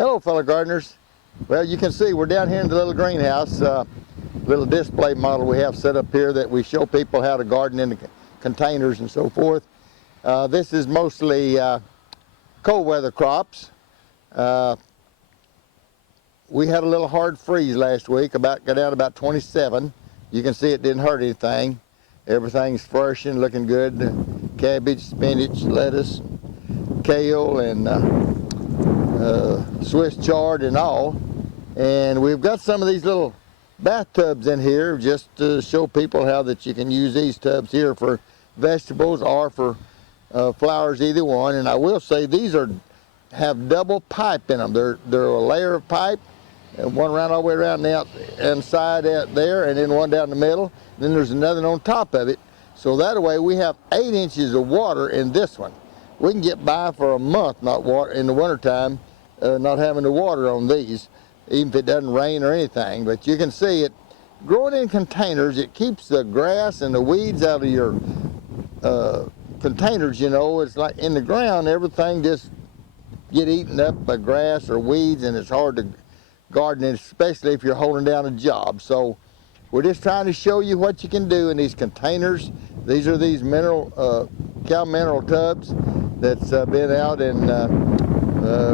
Hello, fellow gardeners. Well, you can see we're down here in the little greenhouse, little display model we have set up here that we show people how to garden in the containers and so forth. This is mostly cold weather crops. We had a little hard freeze last week, got down about 27. You can see it didn't hurt anything. Everything's fresh and looking good. Cabbage, spinach, lettuce, kale, and Swiss chard and all. And we've got some of these little bathtubs in here just to show people how that you can use these tubs here for vegetables or for flowers, either one. And I will say these have double pipe in them. They're a layer of pipe, and one around all the way around the inside out there, and then one down the middle. Then there's another on top of it. So that way we have 8 inches of water in this one. We can get by for a month not water in the wintertime, not having to water on these, even if it doesn't rain or anything. But you can see it growing in containers. It keeps the grass and the weeds out of your containers. You know, it's like in the ground, everything just get eaten up by grass or weeds, and it's hard to garden, especially if you're holding down a job. So we're just trying to show you what you can do in these containers. These are these Cal Mineral tubs that's been out, and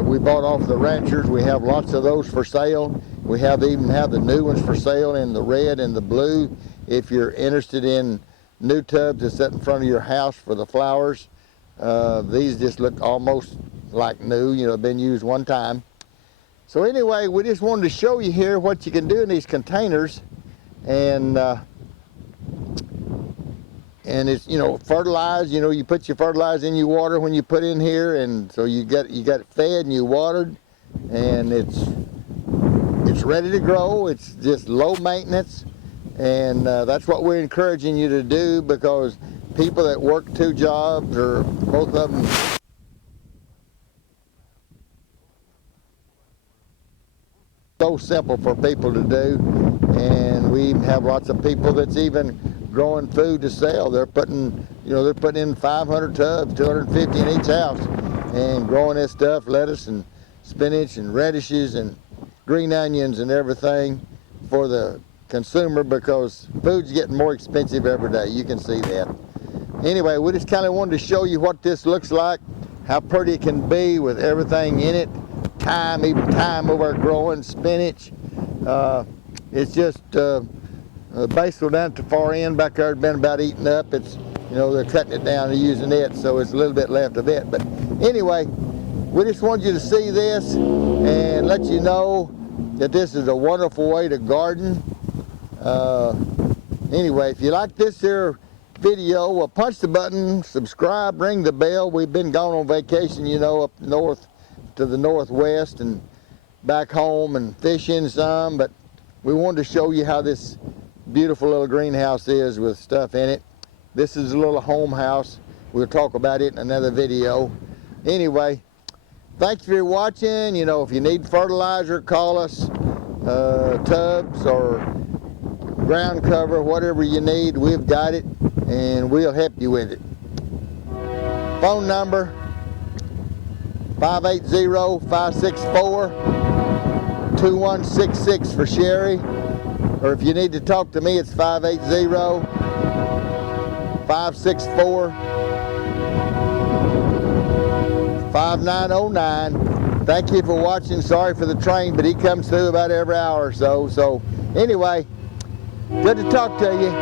we bought off the ranchers. We have lots of those for sale. We even have the new ones for sale in the red and the blue. If you're interested in new tubs that sit in front of your house for the flowers, these just look almost like new, you know, been used one time. So anyway, we just wanted to show you here what you can do in these containers, and it's, you know, fertilized. You know, you put your fertilizer in your water when you put in here, and so you got it fed and you watered, and it's ready to grow. It's just low maintenance, and that's what we're encouraging you to do, because people that work 2 jobs or both of them, so simple for people to do. And we have lots of people that's even growing food to sell. They're putting in 500 tubs, 250 in each house, and growing this stuff, lettuce and spinach and radishes and green onions and everything for the consumer, because food's getting more expensive every day. You can see that. Anyway, we just kind of wanted to show you what this looks like, how pretty it can be with everything in it. Even thyme over growing, spinach. It's just basically down at the far end back there had been about eaten up. It's, you know, they're cutting it down and using it, so it's a little bit left of it. But anyway, we just wanted you to see this and let you know that this is a wonderful way to garden. Anyway, if you like this here video, well, punch the button, subscribe, ring the bell. We've been gone on vacation, you know, up north to the northwest and back home and fishing some, but we wanted to show you how this beautiful little greenhouse is with stuff in it. This is a little home house. We'll talk about it in another video. Anyway, thanks for watching. You know, if you need fertilizer, call us. Tubs or ground cover, whatever you need, we've got it, and we'll help you with it. Phone number 580-564-2166 for Sherry, or if you need to talk to me, it's 580-564-5909. Thank you for watching. Sorry for the train, but he comes through about every hour or so. So anyway, good to talk to you.